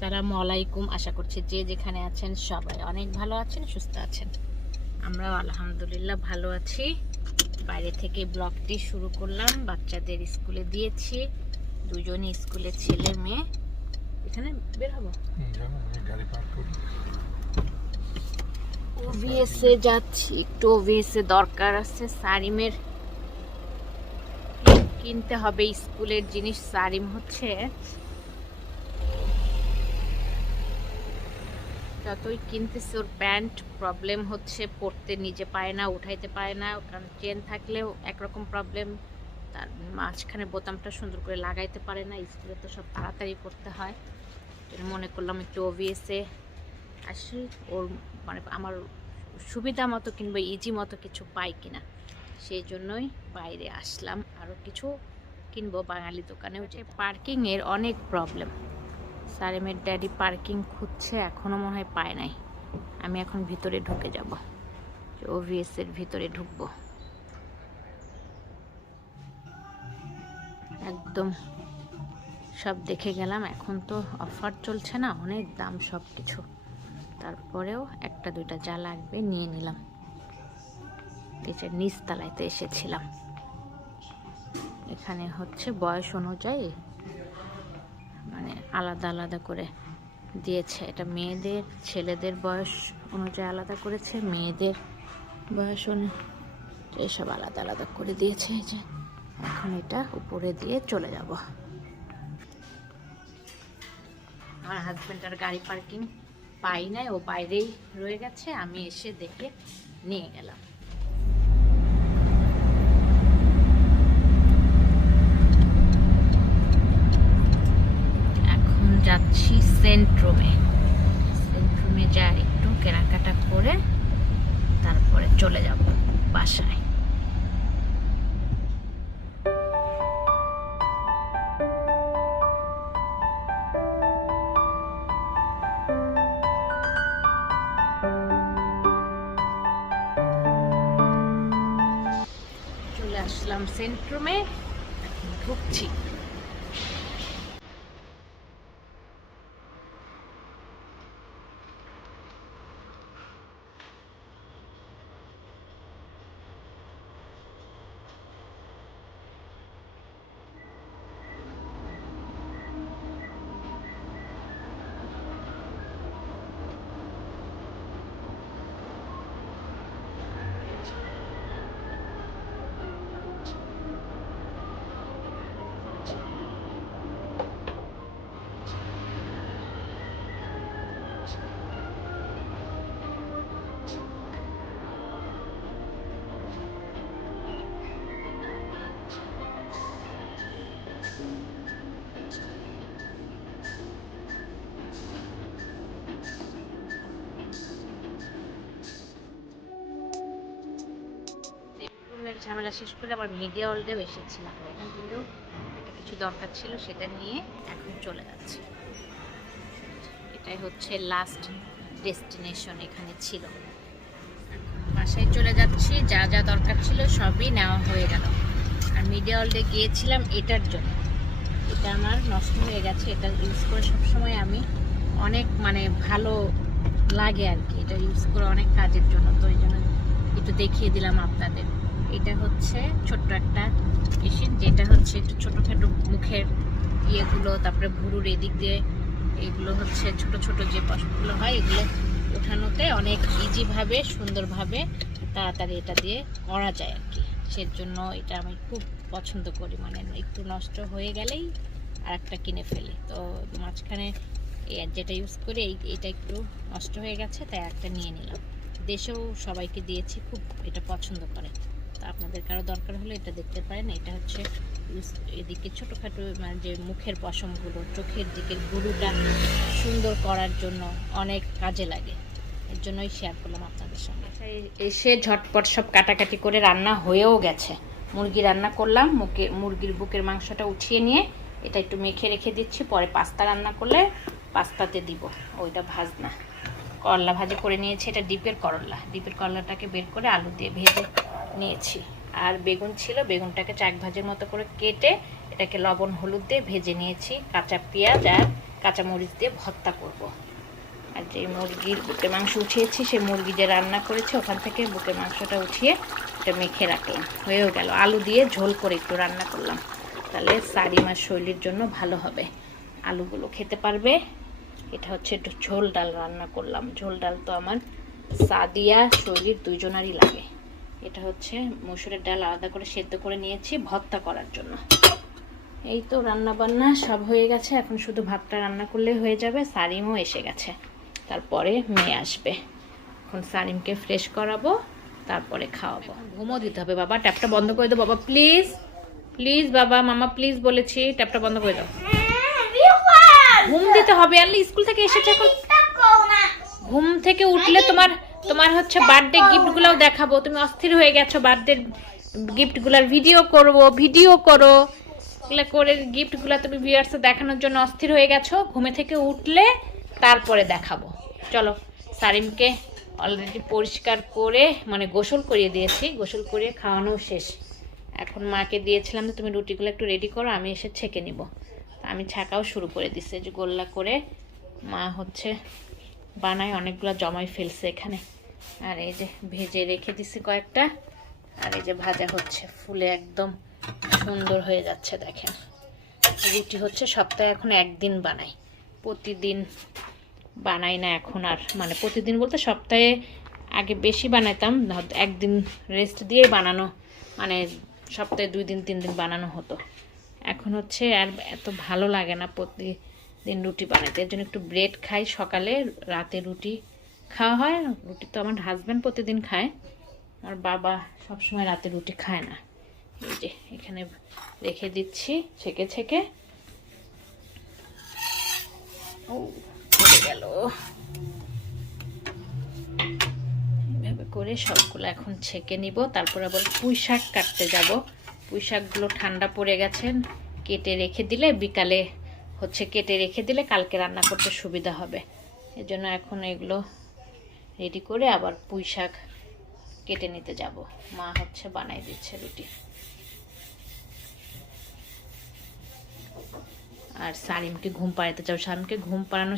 আসসালামু আলাইকুম। আশা করছি যে যেখানে আছেন সবাই অনেক ভালো আছেন, সুস্থ আছেন। আমরাও আলহামদুলিল্লাহ ভালো আছি। বাইরে থেকে ব্লগটি শুরু করলাম। বাচ্চাদের স্কুলে দিয়েছি, দুজনই স্কুলে, ছেলে মেয়ে। এখানে বের হবো, ওভিএসে যাচ্ছি, একটু ওভিএসে দরকার আছে। সারিমের কিনতে হবে স্কুলের জিনিস। সারিম হচ্ছে যতই কিনতেছে ওর প্যান্ট প্রবলেম হচ্ছে, পরতে নিজে পায় না, উঠাইতে পারে না, কারণ চেন থাকলেও একরকম প্রবলেম, তার মাঝখানে বোতামটা সুন্দর করে লাগাইতে পারে না। স্কুলে তো সব তাড়াতাড়ি করতে হয়। মনে করলাম একটু ওভিএসে আসি, ওর মানে আমার সুবিধা মতো কিংবা ইজি মতো কিছু পাই কিনা, সেই জন্যই বাইরে আসলাম। আরও কিছু কিনবো বাঙালি দোকানেও। যে পার্কিংয়ের অনেক প্রবলেম, সারেমের ড্যাডি পার্কিং খুঁজছে, এখনও মনে হয় পায় নাই। আমি এখন ভিতরে ঢুকে যাব, ওভিএস এর ভিতরে ঢুকবো। একদম সব দেখে গেলাম। এখন তো অফার চলছে না, অনেক দাম সব কিছু, তারপরেও একটা দুইটা যা লাগবে নিয়ে নিলাম। এই যে নিচতলাইতে এসেছিলাম, এখানে হচ্ছে বয়স অনুযায়ী মানে আলাদা আলাদা করে দিয়েছে। এটা মেয়েদের, ছেলেদের বয়স অনুযায়ী আলাদা করেছে, মেয়েদের বয়স এসব আলাদা আলাদা করে দিয়েছে। এই যে এখন এটা উপরে দিয়ে চলে যাব। আমার হাজব্যান্ড আর গাড়ি পার্কিং পাই নাই, ও বাইরেই রয়ে গেছে, আমি এসে দেখে নিয়ে গেলাম। এখন যাচ্ছি সেন্ট্রুমে। সেন্ট্রুমে যা একটু কেনাকাটা করে তারপরে চলে যাব বাসায়। চলে আসলাম সেন্ট্রুমে, এখন ঢুকছি। ঝামেলা শেষ করে আবার মিডিয়া ওয়ার্ল্ডেও এসেছিলাম, ওখান থেকেও একটা কিছু দরকার ছিল, সেটা নিয়ে এখন চলে যাচ্ছি। এটাই হচ্ছে লাস্ট ডেস্টিনেশন, এখানে ছিল। বাসায় চলে যাচ্ছি, যা যা দরকার ছিল সবই নেওয়া হয়ে গেল। আর মিডিয়া ওয়ার্ল্ডে গিয়েছিলাম এটার জন্য, এটা আমার নষ্ট হয়ে গেছে। এটা ইউজ করে সবসময় আমি অনেক মানে ভালো লাগে আর কি, এটা ইউজ করে অনেক কাজের জন্য, তো এই জন্য একটু দেখিয়ে দিলাম আপনাদের। এটা হচ্ছে ছোট্ট একটা মেশিন, যেটা হচ্ছে একটু ছোটোখাটো মুখের ইয়েগুলো, তারপরে ভুরুর এদিক দিয়ে এগুলো হচ্ছে ছোট ছোট যে পশমগুলো হয়, এগুলো ওঠানোতে অনেক ইজিভাবে সুন্দরভাবে তাড়াতাড়ি এটা দিয়ে করা যায় আর কি। সেজন্য এটা আমি খুব পছন্দ করি, মানে একটু নষ্ট হয়ে গেলেই আর একটা কিনে ফেলি। তো মাঝখানে যেটা ইউজ করি এইটা একটু নষ্ট হয়ে গেছে, তাই একটা নিয়ে নিলাম। দেশেও সবাইকে দিয়েছি, খুব এটা পছন্দ করে। তো আপনাদের কারো দরকার হলে এটা দেখতে পারেন। এটা হচ্ছে এদিকে ছোটোখাটো মানে যে মুখের পশমগুলো, চোখের দিকের গুরুটা সুন্দর করার জন্য অনেক কাজে লাগে, এর জন্যই শেয়ার করলাম আপনাদের সঙ্গে। এসে ঝটপট সব কাটাকাটি করে রান্না হয়েও গেছে। মুরগি রান্না করলাম, মুরগির বুকের মাংসটা উঠিয়ে নিয়ে এটা একটু মেখে রেখে দিচ্ছি, পরে পাস্তা রান্না করলে পাস্তাতে দিব। ওইটা ভাজনা করলা ভাজি করে নিয়েছি, এটা ডিপের করলাটাকে বের করে আলু দিয়ে ভেজে নিয়েছি। আর বেগুন ছিল, বেগুনটাকে চাক ভাজের মতো করে কেটে এটাকে লবণ হলুদ দিয়ে ভেজে নিয়েছি। কাঁচা পেঁয়াজ আর কাঁচামরিচ দিয়ে ভর্তা করব। আর যে মুরগির বুকের মাংস উঠিয়েছি, সে মুরগি যে রান্না করেছে ওখান থেকে বুকের মাংসটা উঠিয়ে এটা মেখে রাখলাম, হয়েও গেল। আলু দিয়ে ঝোল করে একটু রান্না করলাম, তাহলে সারিমার শৈলীর জন্য ভালো হবে, আলুগুলো খেতে পারবে। এটা হচ্ছে একটু ঝোল ডাল রান্না করলাম। ঝোল ডাল তো আমার সাদিয়া শৈলীর দুইজনারই লাগে। এটা হচ্ছে মসুরের ডাল আলাদা করে সেদ্ধ করে নিয়েছি ভর্তা করার জন্য। এই তো রান্না বান্না সব হয়ে গেছে, এখন শুধু ভাতটা রান্না করলে হয়ে যাবে। সারিমও এসে গেছে, তারপরে মেয়ে আসবে। এখন সারিমকে ফ্রেশ করাবো, তারপরে খাওয়াবো। ঘুমও দিতে হবে বাবা। ট্যাপটা বন্ধ করে দাও বাবা, প্লিজ প্লিজ বাবা, মামা প্লিজ বলেছি, ট্যাপটা বন্ধ করে দাও। ঘুম দিতে হবে, আর স্কুল থেকে এসেছে এখন। ঘুম থেকে উঠলে তোমার হচ্ছে বার্থডে গিফটগুলোও দেখাবো। তুমি অস্থির হয়ে গেছো বার্থডে গিফটগুলোর ভিডিও করো, এগুলো করে গিফটগুলো তুমি ভিউয়ার্সে দেখানোর জন্য অস্থির হয়ে গেছো। ঘুমে থেকে উঠলে তারপরে দেখাবো। চলো, সারিমকে অলরেডি পরিষ্কার করে মানে গোসল করিয়ে দিয়েছি, গোসল করিয়ে খাওয়ানো শেষ। এখন মাকে দিয়েছিলাম যে তুমি রুটিগুলো একটু রেডি করো, আমি এসে ছেঁকে নিব। আমি ছাকাও শুরু করে দিচ্ছি, যে গোল্লা করে মা হচ্ছে বানায়, অনেকগুলো জমাই ফেলছে এখানে। আর এই যে ভেজে রেখে দিছি কয়েকটা, আর এই যে ভাজা হচ্ছে, ফুলে একদম সুন্দর হয়ে যাচ্ছে। দেখেন, রুটি হচ্ছে সপ্তাহে এখন একদিন বানাই, প্রতিদিন বানাই না এখন আর। মানে প্রতিদিন বলতে সপ্তাহে আগে বেশি বানাইতাম, একদিন রেস্ট দিয়ে বানানো, মানে সপ্তাহে 2 দিন 3 দিন বানানো হতো। এখন হচ্ছে আর এত ভালো লাগে না প্রতিদিন রুটি বানাইতে। এর জন্য একটু ব্রেড খাই সকালে, রাতে রুটি খাওয়া হয়। রুটি তো আমার হাজব্যান্ড প্রতিদিন খায়, আর বাবা সবসময় রাতে রুটি খায় না। এই যে এখানে রেখে দিচ্ছি ছেঁকে ছেঁকে। ও পড়ে গেল। এইভাবে করে সবগুলো এখন ছেঁকে নিব, তারপর আবার পুঁই শাক কাটতে যাব। পুঁই শাকগুলো ঠান্ডা পড়ে গেছেন, কেটে রেখে দিলে বিকালে হচ্ছে কেটে রেখে দিলে কালকে রান্না করতে সুবিধা হবে। এর জন্য এখন এগুলো রেডি করে আবার পুঁই শাক কেটে নিতে যাব। মা হচ্ছে বানাই দিচ্ছে রুটি। আর সারিমকে ঘুম পাড়াতে চাও, সারিমকে ঘুম পাড়ানো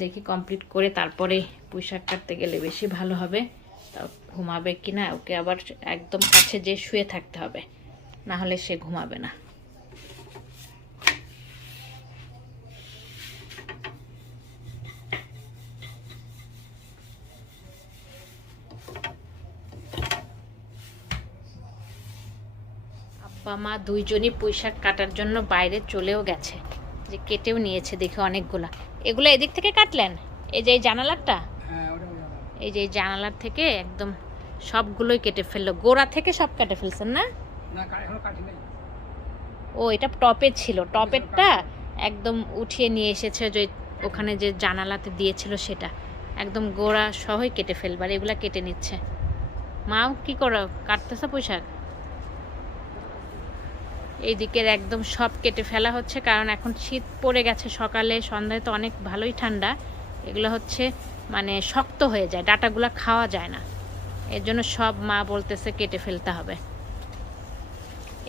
দেখি কমপ্লিট করে তারপরে পুঁই শাক কাটতে গেলে বেশি ভালো হবে। তাও ঘুমাবে কি না, ওকে আবার একদম কাছে যে শুয়ে থাকতে হবে, না হলে সে ঘুমাবে না। আব্বা মা দুইজনই পুঁই শাক কাটার জন্য বাইরে চলেও গেছে, যে কেটেও নিয়েছে দেখে অনেকগুলা। এগুলো এদিক থেকে কাটলেন? এই যে এই জানালারটা, এই যে এই জানালার থেকে একদম সবগুলোই কেটে ফেললো, গোড়া থেকে সব কেটে ফেলছেন না? ও এটা টপে ছিল, টপেরটা একদম উঠিয়ে নিয়ে এসেছে, যে ওখানে যে জানালাতে দিয়েছিল সেটা একদম গোড়া সহই কেটে ফেলবার, এগুলা কেটে নিচ্ছে। মাও কি করো, কাটতেছে পুঁই শাক? এই দিকের একদম সব কেটে ফেলা হচ্ছে, কারণ এখন শীত পড়ে গেছে। সকালে সন্ধ্যায় তো অনেক ভালোই ঠান্ডা, এগুলো হচ্ছে মানে শক্ত হয়ে যায়, ডাটাগুলো খাওয়া যায় না। এর জন্য সব মা বলতেছে কেটে ফেলতে হবে।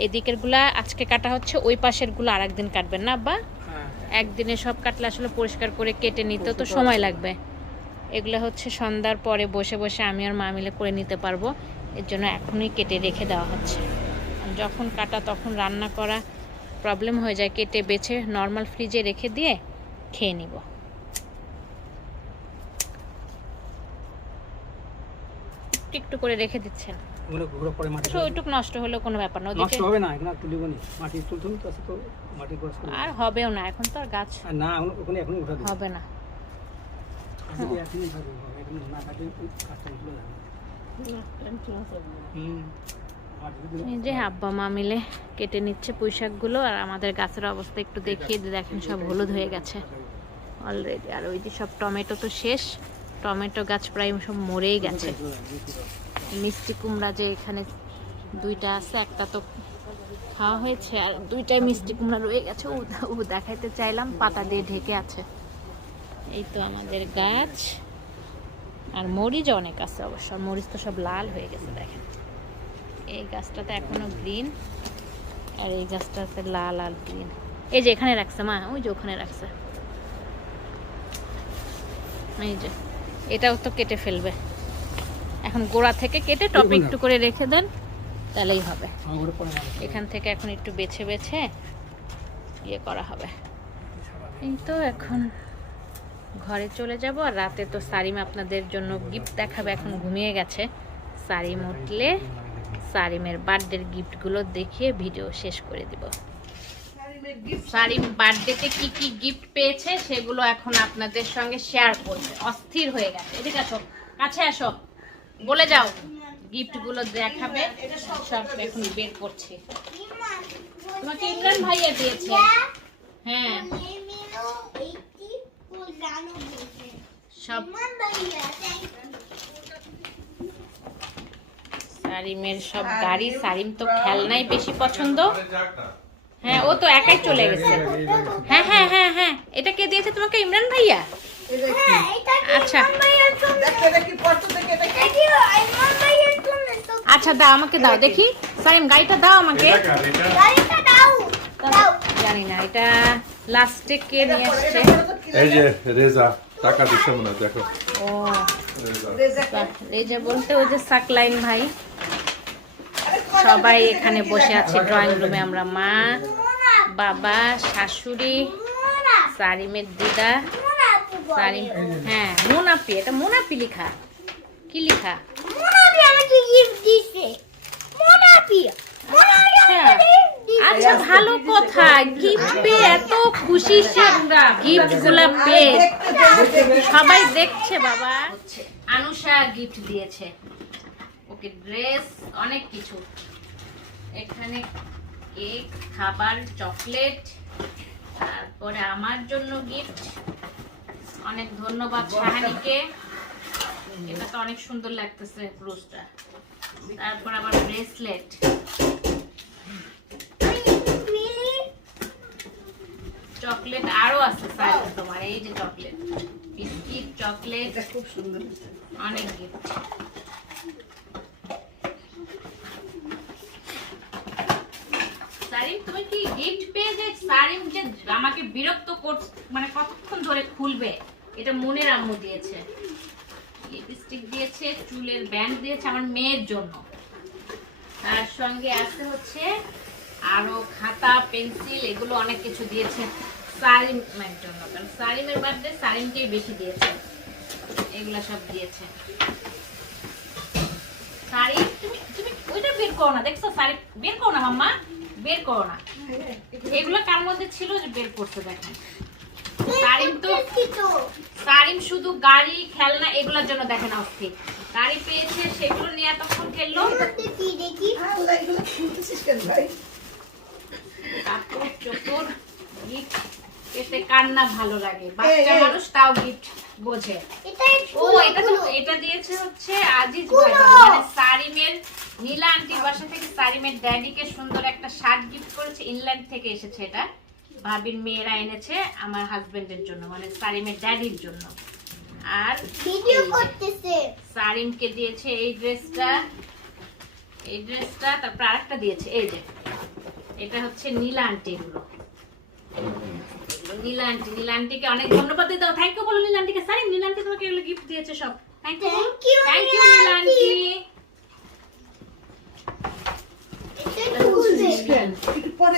এদিকেরগুলা আজকে কাটা হচ্ছে, ওই পাশেরগুলো আর একদিন কাটবেন না আব্বা? একদিনে সব কাটলে আসলে পরিষ্কার করে কেটে নিতে তো সময় লাগবে। এগুলো হচ্ছে সন্ধ্যার পরে বসে বসে আমি আর মা মিলে করে নিতে পারবো, এর জন্য এখনই কেটে রেখে দেওয়া হচ্ছে। যখন কাটা তখন রান্না করা প্রবলেম হয়ে যায়, কেটে বেছে নর্মাল ফ্রিজে রেখে দিয়ে খেয়ে নিব। একটু করে রেখে দিচ্ছেন, ওইটুক নষ্ট হলেও কোনো ব্যাপার না, নষ্ট হবে না। এখন একটু লিবনি, মাটি তুলতুম তো আছে, তো মাটি ক্রস করে আর হবেও না, এখন তো আর গাছ না, ওখানে এখন উঠা দিই হবে না। যদি এখনই হবে, এখন না কাটলে কাটতে উঠলো না। এই যে আব্বা মা মিলে কেটে নিচ্ছে পুঁই শাকগুলো, আর আমাদের গাছের অবস্থা একটু দেখিয়ে দিয়ে দেখেন, সব হলুদ হয়ে গেছে অলরেডি। আর ওই যে সব টমেটো তো শেষ, টমেটো গাছ প্রায় সব মরেই গেছে। মিষ্টি কুমড়া যে এখানে 2টা আছে, একটা তো খাওয়া হয়েছে, আর 2টাই মিষ্টি কুমড়া রয়ে গেছে, ও দেখাইতে চাইলাম, পাতা দিয়ে ঢেকে আছে। এই তো আমাদের গাছ, আর মরিচ অনেক আছে অবশ্য, মরিচ তো সব লাল হয়ে গেছে দেখেন। এই গাছটাতে এখনো গ্রিন, আর এই গাছটাতে লাল আর গ্রিন। এই যে এখানে রাখছে মা, ওই যে ওখানে রাখছে, এই যে এটাও তো কেটে ফেলবে এখন, গোড়া থেকে কেটে টপে একটু করে রেখে দেন তাহলেই হবে। এখান থেকে এখন একটু বেছে বেছে ইয়ে করা হবে। এই তো এখন ঘরে চলে যাব, আর রাতে তো সারিম আপনাদের জন্য গিফট দেখাবে, এখন ঘুমিয়ে গেছে। সারিম উঠলে সারিমের বার্থডের গিফটগুলো দেখিয়ে ভিডিও শেষ করে দিব। সারিম বার্থডেতে কি কি গিফট পেয়েছে সেগুলো এখন আপনাদের সঙ্গে শেয়ার করবে। অস্থির হয়ে গেছে, এদিকে আসো, কাছে আসো, বলে যাও গিফটগুলো দেখাবে। সব এখন বের করছি। তোমাকে ইমরান ভাইয়া দিয়েছে। হ্যাঁ সব সারিমের সব গাড়ি। সারিম তো খেলনাই বেশি পছন্দ। হ্যাঁ ও তো একাই চলে গেছে। হ্যাঁ হ্যাঁ হ্যাঁ হ্যাঁ, এটা কে দিয়েছে তোমাকে? ইমরান ভাইয়া। আচ্ছা আচ্ছা দাও, আমাকে দাও দেখি। সারিম গাড়িটা দাও আমাকে। জানি না এটা লাস্টে কে নিয়ে আসছে। এই যে রেজা টাকা দিছে মনে হয়, দেখো। ও রেজা বলতে ওই যে সাকলাইন ভাই। সবাই এখানে বসে আছে ড্রয়িং রুমে। আমরা মা, বাবা, শাশুড়ি, সারিমের দিদা, সারিম। হ্যাঁ মোনাপি, এটা মোনাপি লেখা। কি লেখা? আচ্ছা ভালো কথা, গিফট পেয়ে এত খুশি। গিফট গুলা পেয়ে সবাই দেখছে। বাবা আনুষা গিফট দিয়েছে ওকে, ড্রেস, অনেক কিছু। এখানে কেক, খাবার, চকলেট, তারপরে আমার জন্য গিফট। অনেক ধন্যবাদ শাহানিকে, এটা তো অনেক সুন্দর লাগতেছে ব্লুজটা। তারপর আবার ব্রেসলেট, চকলেট আরো আছে স্যার তোমার। এই যে চকলেট, বিস্কিট, চকলেট, খুব সুন্দর, অনেক গিফট। সারিম তুমি কি গিফট পেয়ে যে সারিম যে আমাকে বিরক্ত করছে, মানে কতক্ষণ ধরে খুলবে, এটা মনের আম্মু দিয়েছে। লিপস্টিক দিয়েছে, চুলের ব্যান্ড দিয়েছে আমার মেয়ের জন্য। তার সঙ্গে আছে হচ্ছে আরো খাতা, পেন্সিল, এগুলো অনেক কিছু দিয়েছে সারিমের জন্য, কারণ সারিমের বার্থডে সারিমকেই বেশি দিয়েছে। এগুলা সব দিয়েছে। সারিম তুমি তুমি ওইটা বের করো না, দেখছো? সারিম বের করো না মাম্মা, বের করো না। এগুলো কার মধ্যে ছিল যে বের করতে দেখেন। সারিম শুধু গাড়ি, খেলনা এগুলোর জন্য দেখেন অস্থির। গাড়ি পেয়েছে, সেগুলো নিয়ে এতক্ষণ খেললো। কাপড় চোপড় গিফট পেতে কার না ভালো লাগে? বাচ্চা মানুষ তাও গিফট বোঝে। ও এটা দিয়েছে হচ্ছে আজিজ ভাই, মানে সারিমের নীলা আন্টির বাসা থেকে সারিমের ড্যাডিকে সুন্দর একটা শার্ট গিফট করেছে। ইংল্যান্ড থেকে এসেছে, এটা ভাবির মেয়েরা এনেছে আমার হাজবেন্ডের জন্য, মানে সারিমের ড্যাডির জন্য। আর ভিডিও করতেছে। সারিমকে দিয়েছে এই ড্রেসটা, এই ড্রেসটা। তারপর আরেকটা দিয়েছে, এই যে এটা হচ্ছে নীলা আন্টি। এগুলো নীলা আন্টি, নীলা আন্টিকে অনেক ধন্যবাদ দিতে হবে। থ্যাংক ইউ বলো নীলা আন্টিকে। সারিম নীলা আন্টি তোমাকে এগুলো গিফট দিয়েছে সব। Thank you, thank you Neela aunty.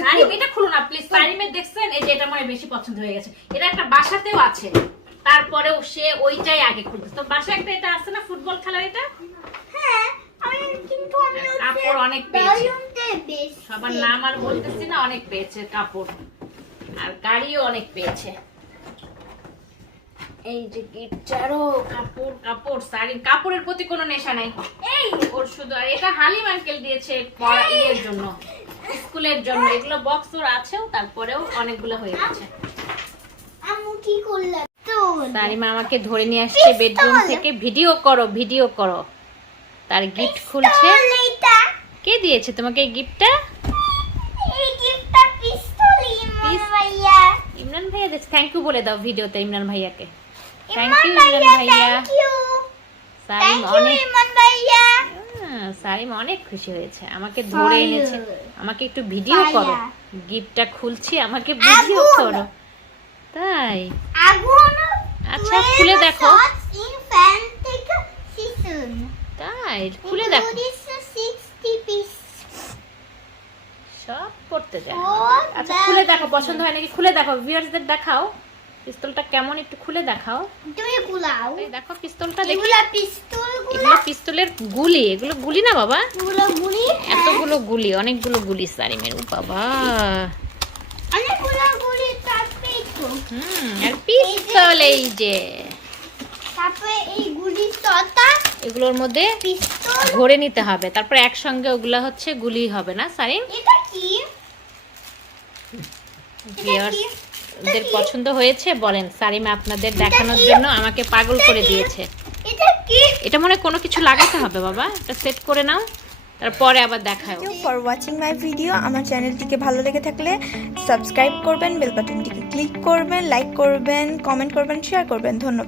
Sarim এটা খুলো না প্লিজ। সারিমের দেখছেন এই যে এটা আমার বেশি পছন্দ হয়ে গেছে। এটা একটা বাসাতেও আছে, তারপরেও সে ওইটাই আগে খুলছে। তো বাসা একটা এটা আছে না ফুটবল খেলার, এটা কাপড় অনেক পেয়েছে। সবার নাম আর বলতেছি না, অনেক পেয়েছে কাপড়, আর গাড়িও অনেক পেয়েছে। এই যে গিফটারও কাপড় কাপড়। সারিম কাপড়ের প্রতি কোনো নেশা নাই এই ওর শুধু। আর এটা হালিম আঙ্কেল দিয়েছে পড়া ইয়ের জন্য, স্কুলের জন্য। এগুলো বক্স ওর আছেও, তারপরেও অনেকগুলো হয়ে গেছে। আম্মু কি করলা? সারিমা আমাকে ধরে নিয়ে আসছে বেডরুম থেকে। ভিডিও করো, ভিডিও করো। তার গিফট খুলছে। কে দিয়েছে তোমাকে এই গিফটটা? এই গিফটটা পিস্তল ইমরান ভাইয়া। ইমরান ভাইয়া দিয়েছে। থ্যাংক ইউ বলে দাও ভিডিওতে ইমরান ভাইয়াকে। থ্যাংক ইউ ইমরান ভাইয়া। সারিম অনেক, সারিম অনেক খুশি হয়েছে, আমাকে ধরে এনেছে। আমাকে একটু ভিডিও করো, গিফটটা খুলছি, আমাকে ভিডিও করো। তাই আচ্ছা খুলে দেখো। in Fantastic season. তাই খুলে দেখো। This is 60 piece. সব পড়তে যায়। Oh, আচ্ছা খুলে দেখো, পছন্দ হয় নাকি খুলে দেখো, ভিউয়ার্সদের দেখাও পিস্তলটা কেমন, একটু খুলে দেখাও। তুমি গুলাও। এই দেখো পিস্তলটা দেখি। এগুলা পিস্তল এগুলো পিস্তলের গুলি, এগুলো গুলি না বাবা, গুলো গুলি। এতগুলো গুলি, অনেকগুলো গুলি সারিমের। ও বাবা, অনেকগুলো গুলি তারপরে তো। আর পিস্তল এই যে তারপরে এই গুলি ততা এগুলোর মধ্যে পিস্তল। ভরে নিতে হবে, তারপরে একসঙ্গে ওগুলা হচ্ছে গুলি হবে না সারিম। এটা কি? ভিউয়ার্সদের পছন্দ হয়েছে বলেন? সারিমা আপনাদের দেখানোর জন্য আমাকে পাগল করে দিয়েছে। এটা কি? এটা মনে হয় কোনো কিছু লাগাতে হবে বাবা, এটা সেট করে নাও, তারপরে আবার দেখাও। Thank you for watching my video. আমার চ্যানেলটিকে ভালো লেগে থাকলে সাবস্ক্রাইব করবেন, বেল বাটনটিকে ক্লিক করবেন, লাইক করবেন, কমেন্ট করবেন, শেয়ার করবেন। ধন্যবাদ।